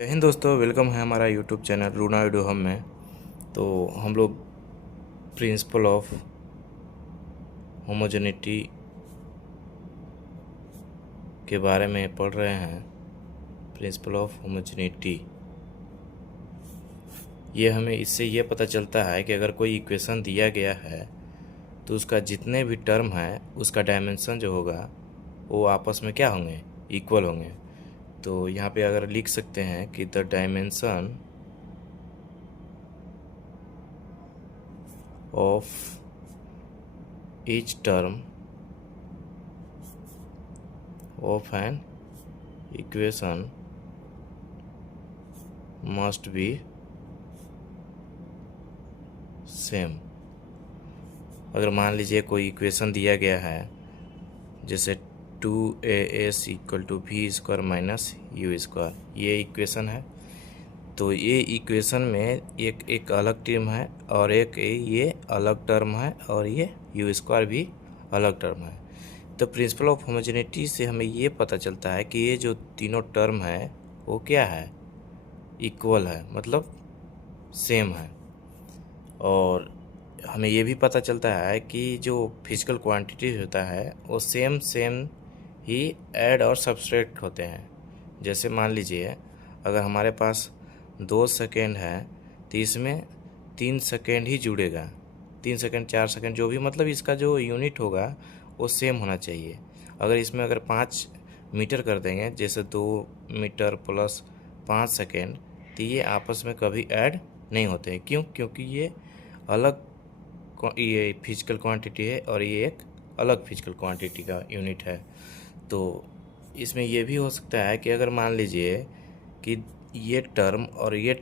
जय हिंद दोस्तों, वेलकम है हमारा यूट्यूब चैनल रूना वीडियो हम में। तो हम लोग प्रिंसिपल ऑफ होमोजेनिटी के बारे में पढ़ रहे हैं। प्रिंसिपल ऑफ होमोजेनिटी, ये हमें इससे ये पता चलता है कि अगर कोई इक्वेशन दिया गया है तो उसका जितने भी टर्म है उसका डायमेंशन जो होगा वो आपस में क्या होंगे, इक्वल होंगे। तो यहाँ पे अगर लिख सकते हैं कि the dimension of each term of an equation must be same। अगर मान लीजिए कोई इक्वेशन दिया गया है जैसे 2as equal to V square minus U square, ये इक्वेशन है। तो ये इक्वेशन में एक अलग टर्म है और एक ये अलग टर्म है और ये यू स्क्वायर भी अलग टर्म है। तो प्रिंसिपल ऑफ होमोजेनिटी से हमें ये पता चलता है कि ये जो तीनों टर्म है वो क्या है, इक्वल है, मतलब सेम है। और हमें ये भी पता चलता है कि जो फिजिकल क्वांटिटी होता है वो सेम ही ऐड और सब्सट्रैक्ट होते हैं। जैसे मान लीजिए अगर हमारे पास 2 सेकेंड है तो इसमें 3 सेकेंड ही जुड़ेगा, 3 सेकेंड 4 सेकेंड जो भी, मतलब इसका जो यूनिट होगा वो सेम होना चाहिए। अगर इसमें अगर 5 मीटर कर देंगे, जैसे 2 मीटर प्लस 5 सेकेंड, तो ये आपस में कभी ऐड नहीं होते हैं। क्यों? क्योंकि ये अलग ये फिजिकल क्वांटिटी है और ये एक अलग फिजिकल क्वांटिटी का यूनिट है। तो इसमें ये भी हो सकता है कि अगर मान लीजिए कि ये टर्म और ये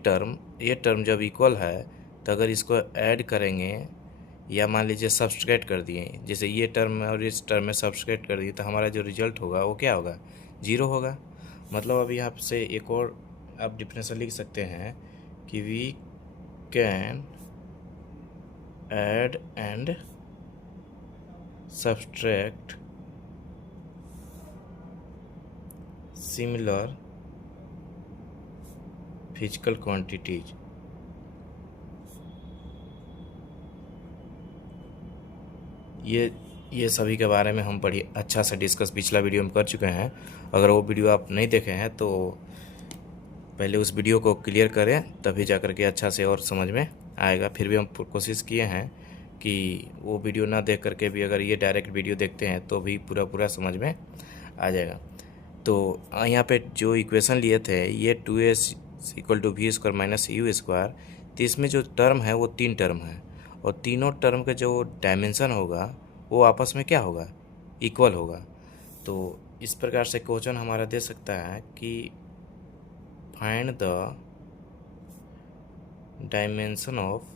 टर्म जब इक्वल है तो अगर इसको ऐड करेंगे या मान लीजिए सब्सट्रैक्ट कर दिए, जैसे ये टर्म और इस टर्म में सब्सट्रैक्ट कर दिए, तो हमारा जो रिजल्ट होगा वो क्या होगा, 0 होगा। मतलब अभी यहाँ से एक और आप डिफरेंशियल लिख सकते हैं कि we can add and subtract similar physical quantities. ये सभी के बारे में हम बड़ी अच्छा से डिस्कस पिछला वीडियो में कर चुके हैं। अगर वो वीडियो आप नहीं देखे हैं तो पहले उस वीडियो को क्लियर करें, तभी जा कर के अच्छा से और समझ में आएगा। फिर भी हम कोशिश किए हैं कि वो वीडियो ना देख करके भी अगर ये डायरेक्ट वीडियो देखते हैं तो भी पूरा समझ में आ जाएगा। तो यहाँ पे जो इक्वेशन लिए थे ये 2s equal to V square minus U square, तो इसमें जो टर्म है वो 3 टर्म है और तीनों टर्म का जो डायमेंशन होगा वो आपस में क्या होगा, इक्वल होगा। तो इस प्रकार से क्वेश्चन हमारा दे सकता है कि find the dimension of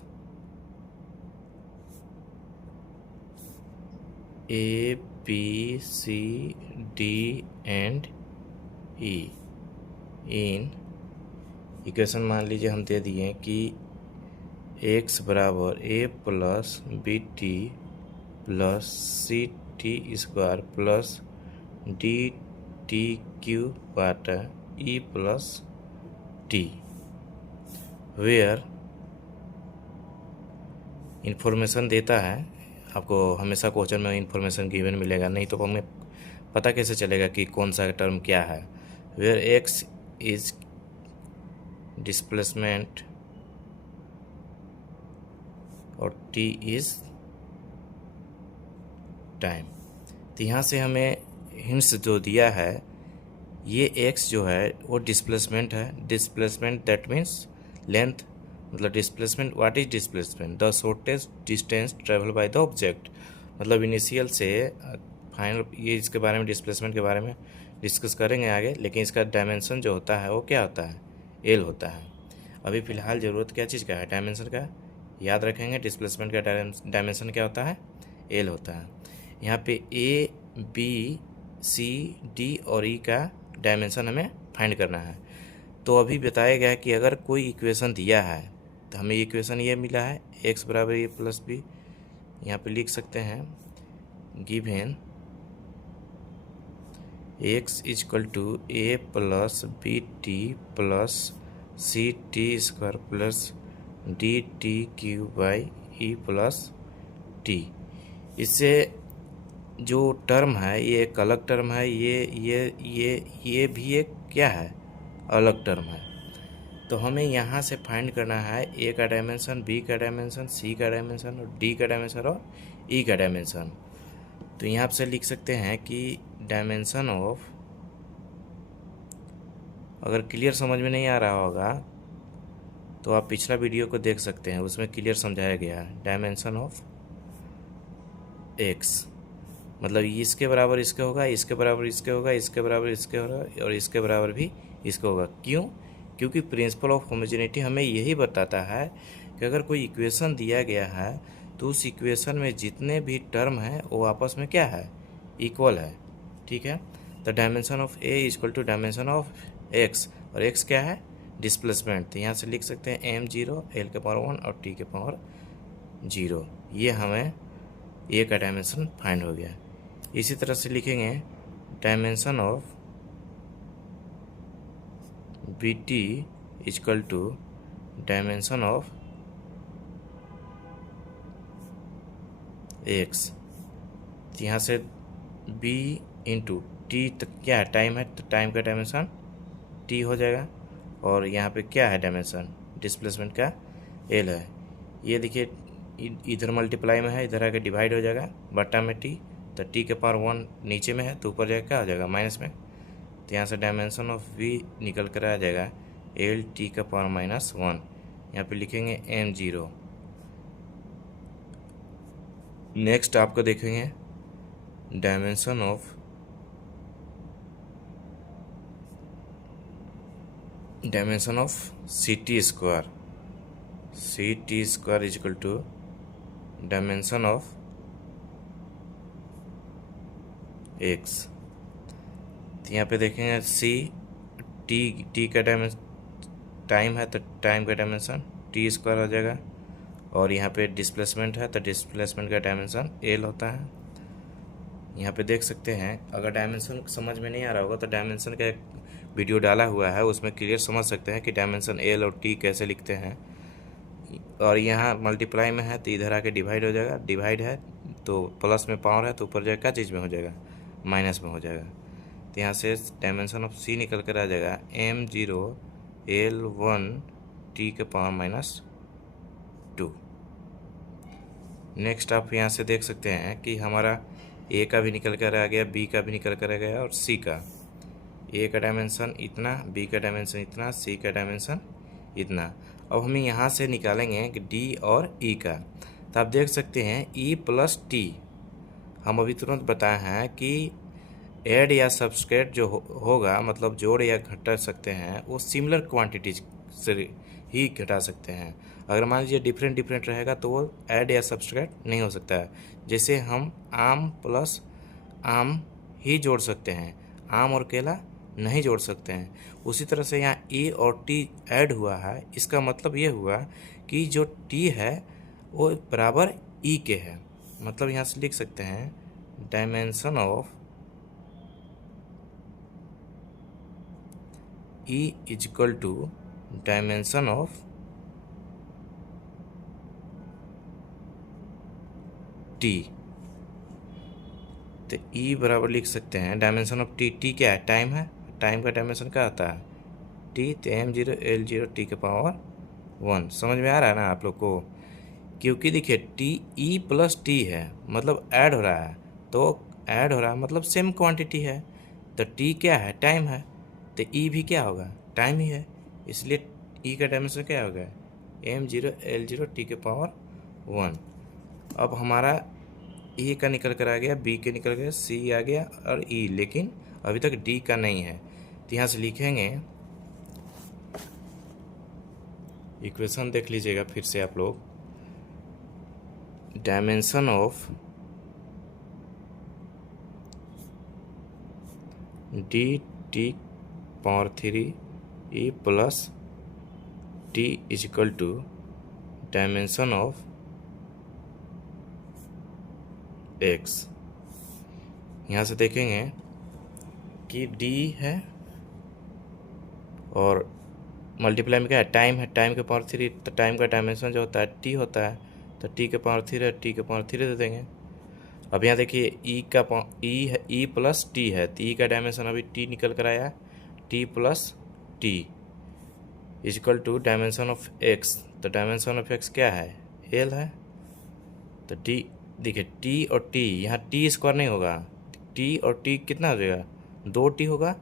A B C D and E in equation. मान लीजिए हम दे दिए कि x बराबर a plus B T plus C T square plus D T cube बाटा E plus T, where information देता है। आपको हमेशा क्वेश्चन में इंफॉर्मेशन गिवन मिलेगा, नहीं तो हमें पता कैसे चलेगा कि कौन सा टर्म क्या है। वेयर x इज डिस्प्लेसमेंट और t इज टाइम। तो यहाँ से हमें हिंट्स जो दिया है, ये x जो है वो डिस्प्लेसमेंट है। डिस्प्लेसमेंट दैट मीन्स लेंथ, मतलब displacement, what is displacement, the shortest distance travel by the object. मतलब इनिशियल से फाइनल, ये इसके बारे में, डिस्प्लेसमेंट के बारे में डिस्कस करेंगे आगे, लेकिन इसका डायमेंशन जो होता है वो क्या होता है, एल होता है। अभी फ़िलहाल ज़रूरत क्या चीज़ का है, डायमेंशन का। याद रखेंगे डिस्प्लेसमेंट का डायमेंशन क्या होता है, एल होता है। यहाँ पे ए बी सी डी और ई का डायमेंशन हमें फाइंड करना है। तो अभी बताया गया कि अगर कोई इक्वेशन दिया है तो हमें इक्वेशन ये मिला है, x बराबर ए प्लस बी। यहाँ पे लिख सकते हैं given X is equal to A plus B T plus C T square plus D T cube by E plus T. इससे जो टर्म है ये एक अलग टर्म है, ये भी एक क्या है, अलग टर्म है। तो हमें यहाँ से फाइंड करना है ए का डायमेंशन, बी का डायमेंशन, सी का डायमेंशन और डी का डायमेंशन और ई का डायमेंशन। तो यहाँ से लिख सकते हैं कि डायमेंशन ऑफ, अगर क्लियर समझ में नहीं आ रहा होगा तो आप पिछला वीडियो को देख सकते हैं, उसमें क्लियर समझाया गया है। डायमेंशन ऑफ एक्स मतलब इसके बराबर इसके होगा, इसके बराबर इसके होगा, इसके बराबर इसके होगा और इसके बराबर भी इसके होगा। क्यों? क्योंकि प्रिंसिपल ऑफ होमोजेनिटी हमें यही बताता है कि अगर कोई इक्वेशन दिया गया है तो उस इक्वेशन में जितने भी टर्म हैं वो आपस में क्या है, इक्वल है। ठीक है, तो dimension of A equal to dimension of X, और एक्स क्या है, डिस्प्लेसमेंट। तो यहाँ से लिख सकते हैं m0 l के पावर 1 और t के पावर 0। ये हमें ए का डायमेंशन फाइंड हो गया। इसी तरह से लिखेंगे dimension of B T equal to dimension of X. यहाँ से बी इंटू टी तक क्या है, टाइम है, तो टाइम का डायमेंशन टी हो जाएगा। और यहाँ पे क्या है डायमेंशन, डिस्प्लेसमेंट का एल है। ये देखिए इधर मल्टीप्लाई में है, इधर आके डिवाइड हो जाएगा बटा में टी, तो टी के पावर 1 नीचे में है तो ऊपर जाएगा क्या हो जाएगा, माइनस में। तो यहाँ से डायमेंशन ऑफ वी निकल कर आ जाएगा एल टी का पावर -1। यहाँ पे लिखेंगे m0। नेक्स्ट आपको देखेंगे dimension of C T square is equal to dimension of X. तो यहाँ पे देखेंगे सी टी का टाइम है तो टाइम का डायमेंशन टी स्क्वायर हो जाएगा, और यहाँ पे डिस्प्लेसमेंट है तो डिस्प्लेसमेंट का डायमेंशन एल होता है। यहाँ पे देख सकते हैं, अगर डायमेंशन समझ में नहीं आ रहा होगा तो डायमेंशन का एक वीडियो डाला हुआ है, उसमें क्लियर समझ सकते हैं कि डायमेंशन एल और टी कैसे लिखते हैं। और यहाँ मल्टीप्लाई में है तो इधर आके डिवाइड हो जाएगा, डिवाइड है तो प्लस में पावर है तो ऊपर जाएगा क्या चीज़ में हो जाएगा, माइनस में हो जाएगा। तो यहाँ से डायमेंशन ऑफ सी निकल कर आ जाएगा m0 l1 t के पावर -2। नेक्स्ट आप यहाँ से देख सकते हैं कि हमारा ए का भी निकल कर आ गया, बी का भी निकल कर आ गया और सी का। ए का डायमेंशन इतना, बी का डायमेंशन इतना, सी का डायमेंशन इतना। अब हमें यहाँ से निकालेंगे कि डी और ई का। तो आप देख सकते हैं ई प्लस टी, हम अभी तुरंत बताए हैं कि ऐड या सब्सट्रैक्ट जो होगा, मतलब जोड़ या घटा सकते हैं, वो सिमिलर क्वांटिटीज से ही घटा सकते हैं। अगर मान लीजिए डिफरेंट रहेगा तो वो ऐड या सब्सट्रैक्ट नहीं हो सकता है। जैसे हम आम प्लस आम ही जोड़ सकते हैं, आम और केला नहीं जोड़ सकते हैं। उसी तरह से यहाँ ए और टी ऐड हुआ है, इसका मतलब ये हुआ कि जो टी है वो बराबर ई के है। मतलब यहाँ से लिख सकते हैं dimension of E is equal to dimension of T. तो ई बराबर लिख सकते हैं डायमेंशन ऑफ टी। टी क्या है, टाइम है, टाइम का डायमेंशन क्या होता है टी, तो m0 l0 t के पावर 1। समझ में आ रहा है ना आप लोग को? क्योंकि देखिए टी ई प्लस टी है, मतलब ऐड हो रहा है, तो ऐड हो रहा है मतलब सेम क्वांटिटी है। तो टी क्या है, टाइम है, तो ई भी क्या होगा, टाइम ही है। इसलिए ई का डायमेंशन क्या होगा, m0 l0 t के पावर 1। अब हमारा ए का निकल कर आ गया, बी के निकल गया, सी आ गया और ई, लेकिन अभी तक डी का नहीं है। तो यहाँ से लिखेंगे, इक्वेशन देख लीजिएगा फिर से आप लोग, dimension of D T power 3 E plus T is equal to dimension of X. यहाँ से देखेंगे कि डी है और मल्टीप्लाई में क्या है, टाइम है, टाइम के पावर 3, तो टाइम का डायमेंशन जो होता है टी होता है, तो टी के पावर 3 है, टी के पावर 3 दे देंगे। अब यहाँ देखिए ई है, ई प्लस टी है, तो ई का डायमेंशन अभी टी निकल कर आया, T plus T equal to dimension of X, तो डायमेंशन ऑफ एक्स क्या है, एल है। तो टी देखिए, टी और टी, यहाँ टी स्क्वायर नहीं होगा, टी और टी कितना हो जाएगा, 2t होगा,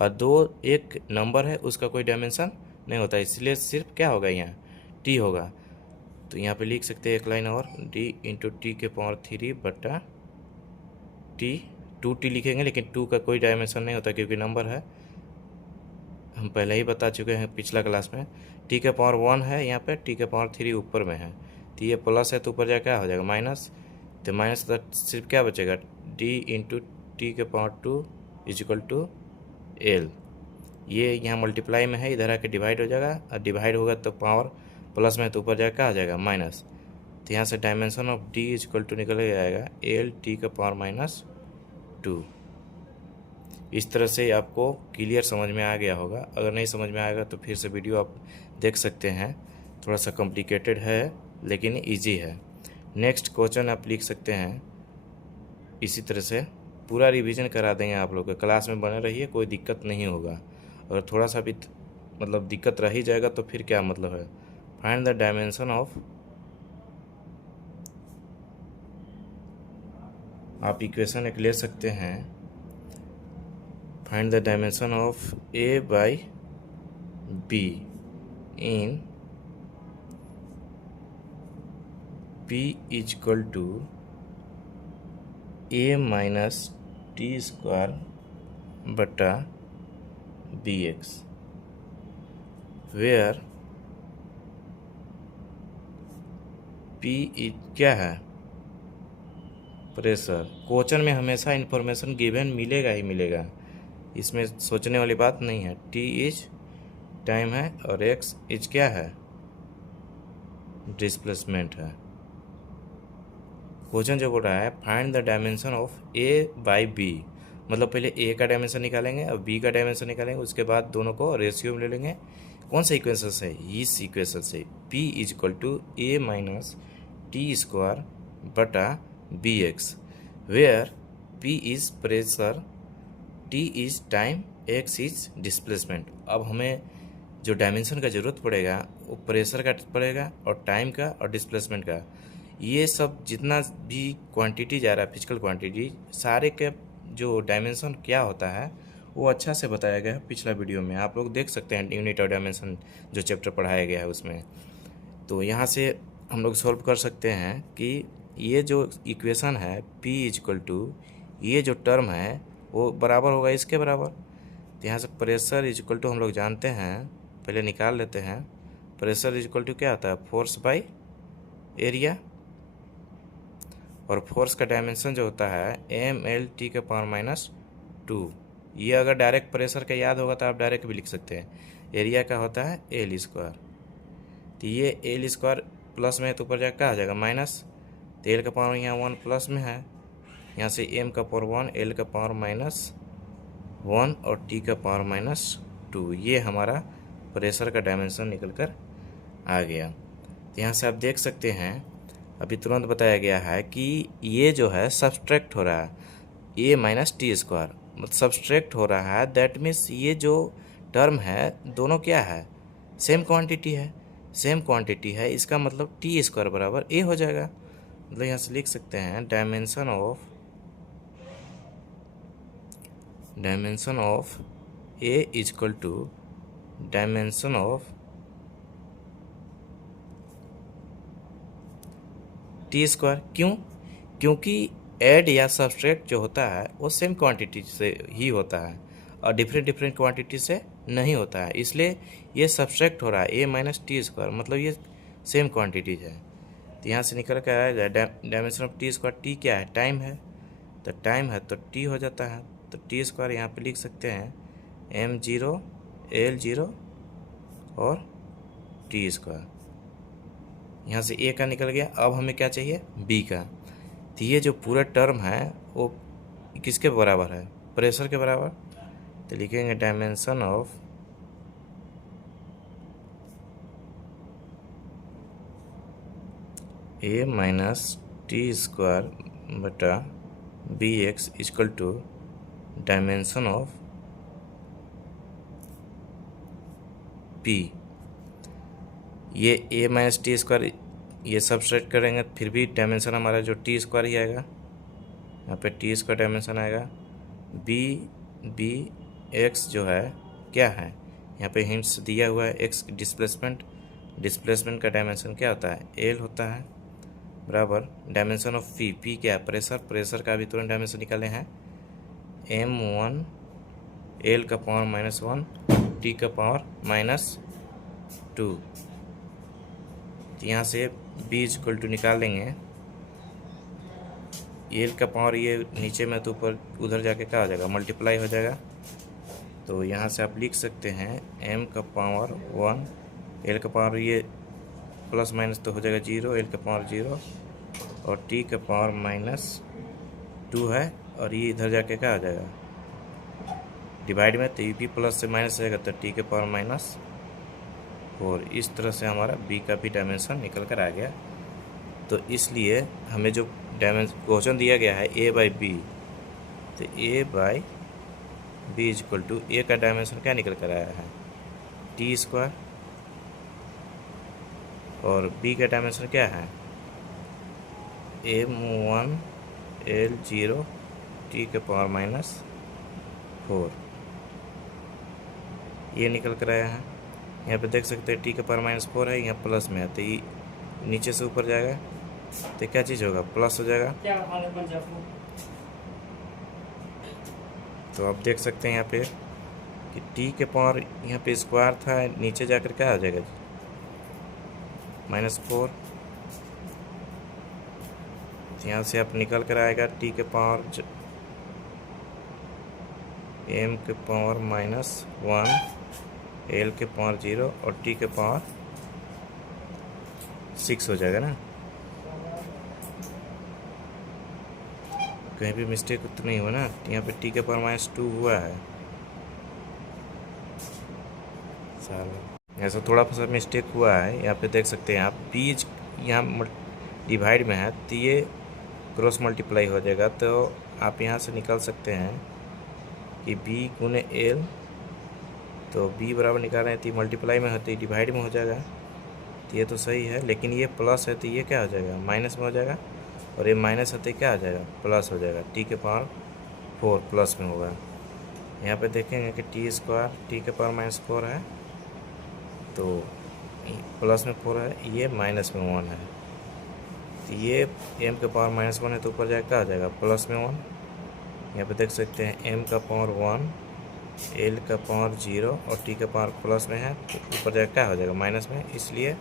और 2 एक नंबर है, उसका कोई डायमेंशन नहीं होता, इसलिए सिर्फ क्या होगा, यहाँ टी होगा। तो यहाँ पे लिख सकते हैं एक लाइन और, d इंटू टी के पावर 3 बटा टी, 2t लिखेंगे, लेकिन 2 का कोई डायमेंशन नहीं होता क्योंकि नंबर है, हम पहले ही बता चुके हैं पिछला क्लास में। टी के पावर 1 है यहाँ पे, टी के पावर 3 ऊपर में है, तो ये प्लस है तो ऊपर जाकर क्या हो जाएगा, माइनस, तो माइनस तो सिर्फ क्या बचेगा, डी इंटू टी के पावर 2 इजिकल टू एल। ये यहाँ मल्टीप्लाई में है, इधर आके डिवाइड हो जाएगा, और डिवाइड होगा तो पावर प्लस में तो ऊपर जाकर क्या हो जाएगा, माइनस, तो यहाँ से dimension of D is equal to निकल के आएगा एल टी का पावर -2। इस तरह से आपको क्लियर समझ में आ गया होगा। अगर नहीं समझ में आएगा तो फिर से वीडियो आप देख सकते हैं, थोड़ा सा कॉम्प्लिकेटेड है लेकिन इजी है। नेक्स्ट क्वेश्चन आप लिख सकते हैं, इसी तरह से पूरा रिवीजन करा देंगे आप लोग के, क्लास में बने रहिए, कोई दिक्कत नहीं होगा। अगर थोड़ा सा भी मतलब दिक्कत रह ही जाएगा तो फिर क्या मतलब है। फाइंड द डायमेंशन ऑफ, आप इक्वेशन एक ले सकते हैं, find the dimension of A by B in P is equal to A minus T square बटा बी एक्स, वेयर पी क्या है, प्रेशर। क्वेश्चन में हमेशा इंफॉर्मेशन गिवन मिलेगा ही मिलेगा, इसमें सोचने वाली बात नहीं है। टी इज टाइम है और एक्स इज क्या है, डिस्प्लेसमेंट है। क्वेश्चन जो बोल रहा है find the dimension of A by B, मतलब पहले ए का डायमेंशन निकालेंगे और बी का डायमेंशन निकालेंगे, उसके बाद दोनों को रेशियो में ले लेंगे। कौन सा इक्वेशन से, इस इक्वेशन से, P is equal to A minus T square बटा B x, where P is pressure, T is time, X is displacement. अब हमें जो डायमेंशन का ज़रूरत पड़ेगा वो प्रेशर का पड़ेगा और टाइम का और डिस्प्लेसमेंट का। ये सब जितना भी क्वांटिटी जा रहा है, फिजिकल क्वांटिटी, सारे के जो डायमेंशन क्या होता है वो अच्छा से बताया गया है पिछला वीडियो में, आप लोग देख सकते हैं यूनिट और डायमेंशन जो चैप्टर पढ़ाया गया है उसमें। तो यहाँ से हम लोग सॉल्व कर सकते हैं कि ये जो इक्वेशन है P इजक्वल टू, ये जो टर्म है वो बराबर होगा इसके बराबर। तो यहाँ से प्रेशर इजक्वल टू हम लोग जानते हैं, पहले निकाल लेते हैं। प्रेशर इजक्वल टू क्या होता है, फोर्स बाई एरिया, और फोर्स का डायमेंशन जो होता है mL/T के पावर -2। ये अगर डायरेक्ट प्रेशर का याद होगा तो आप डायरेक्ट भी लिख सकते हैं। एरिया का होता है एल स्क्वायर, तो ये एल स्क्वायर प्लस में है तो ऊपर जाकर क्या आ जाएगा, माइनस, तो एल का पावर यहाँ 1 प्लस में है, यहाँ से m का पावर 1, एल का पावर -1 और t का पावर -2। ये हमारा प्रेशर का डायमेंशन निकल कर आ गया। तो यहाँ से आप देख सकते हैं अभी तुरंत बताया गया है कि ये जो है सब्सट्रैक्ट हो रहा है, ए माइनस टी स्क्वायर मतलब सब्सट्रैक्ट हो रहा है, दैट मीन्स ये जो टर्म है दोनों क्या है, सेम क्वांटिटी है, सेम क्वांटिटी है, इसका मतलब टी स्क्वायर बराबर ए हो जाएगा। मतलब यहाँ से लिख सकते हैं dimension of A is equal to dimension of T square. क्यों, क्योंकि ऐड या सब्सट्रैक्ट जो होता है वो सेम क्वांटिटी से ही होता है और डिफरेंट क्वांटिटी से नहीं होता है, इसलिए ये सब्सट्रैक्ट हो रहा है ए माइनस टी स्क्वायर, मतलब ये सेम क्वांटिटीज है। तो यहाँ से निकल कर आएगा dimension of T square, T क्या है, टाइम है, तो टाइम है तो टी हो जाता है, तो टी स्क्वायर यहाँ पे लिख सकते हैं m0 L0 और टी स्क्वायर। यहाँ से ए का निकल गया, अब हमें क्या चाहिए, बी का। तो ये जो पूरा टर्म है वो किसके बराबर है, प्रेशर के बराबर, तो लिखेंगे dimension of a minus T square बटा B x equal to dimension of p. ये ए माइनस टी स्क्वायर ये सबट्रैक्ट करेंगे फिर भी डायमेंशन हमारा जो टी स्क्वायर ही आएगा, यहाँ पे टी स्क्वायर डायमेंशन आएगा। बी एक्स जो है क्या है, यहाँ पे हिंट्स दिया हुआ है। एक्स डिस्प्लेसमेंट का डायमेंशन क्या होता है, एल होता है, बराबर डायमेंशन ऑफ पी क्या है, प्रेशर का भी तुरंत डायमेंशन निकाले हैं, m1 एल का पावर -1 टी का पावर -2। यहाँ से b इक्वल टू निकाल लेंगे, एल का पावर ये नीचे में तो ऊपर उधर जाके क्या हो जाएगा, मल्टीप्लाई हो जाएगा। तो यहाँ से आप लिख सकते हैं m का पावर 1, एल का पावर ये प्लस माइनस तो हो जाएगा 0, एल का पावर 0 और टी का पावर -2 है, और ये इधर जाके क्या हो जाएगा डिवाइड में, तो भी प्लस से माइनस जाएगा तो टी के पावर -4। इस तरह से हमारा बी का भी डायमेंशन निकल कर आ गया। तो इसलिए हमें जो क्वेश्चन दिया गया है ए बाई बी, तो ए बाई बी इक्वल टू ए का डायमेंशन क्या निकल कर आया है, टी स्क्वायर, और बी का डायमेंशन क्या है, m1 l0 टी के पावर -4 ये निकल कर आया है। यहाँ पे देख सकते हैं टी के पावर -4 है, यहाँ प्लस में है, तो ये नीचे से ऊपर जाएगा तो क्या चीज़ होगा, प्लस हो जाएगा। तो आप देख सकते हैं यहाँ पे कि टी के पावर यहाँ पे स्क्वायर था, नीचे जाकर क्या हो जाएगा -4। यहाँ से आप निकल कर आएगा टी के पावर m के पावर -1 l के पावर 0 और t के पावर 6 हो जाएगा ना। कहीं भी मिस्टेक तो नहीं हुआ ना, यहाँ पे t के पावर -2 हुआ है, ऐसा थोड़ा सा मिस्टेक हुआ है। यहाँ पे देख सकते हैं आप बीज यहाँ डिवाइड में है तो ये क्रॉस मल्टीप्लाई हो जाएगा, तो आप यहाँ से निकाल सकते हैं कि b गुने l, तो b बराबर निकाल रहे हैं तो मल्टीप्लाई में होती डिवाइड में हो जाएगा, तो ये तो सही है। लेकिन ये प्लस है तो ये क्या हो जाएगा, माइनस में हो जाएगा, और ये माइनस है तो क्या हो जाएगा, प्लस हो जाएगा, टी के पावर 4 प्लस में होगा। यहाँ पे देखेंगे कि टी स्क्वायर टी के पावर -4 है, तो प्लस में 4 है, ये माइनस में 1 है, तो ये m के पावर -1 है तो ऊपर जाएगा क्या हो जाएगा, प्लस में 1। यहाँ पे देख सकते हैं m का पावर 1 l का पावर 0 और t का पावर प्लस में है, तो ऊपर जाएगा क्या हो जाएगा, माइनस में, इसलिए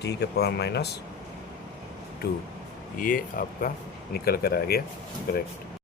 t के पावर -2 ये आपका निकल कर आ गया करेक्ट।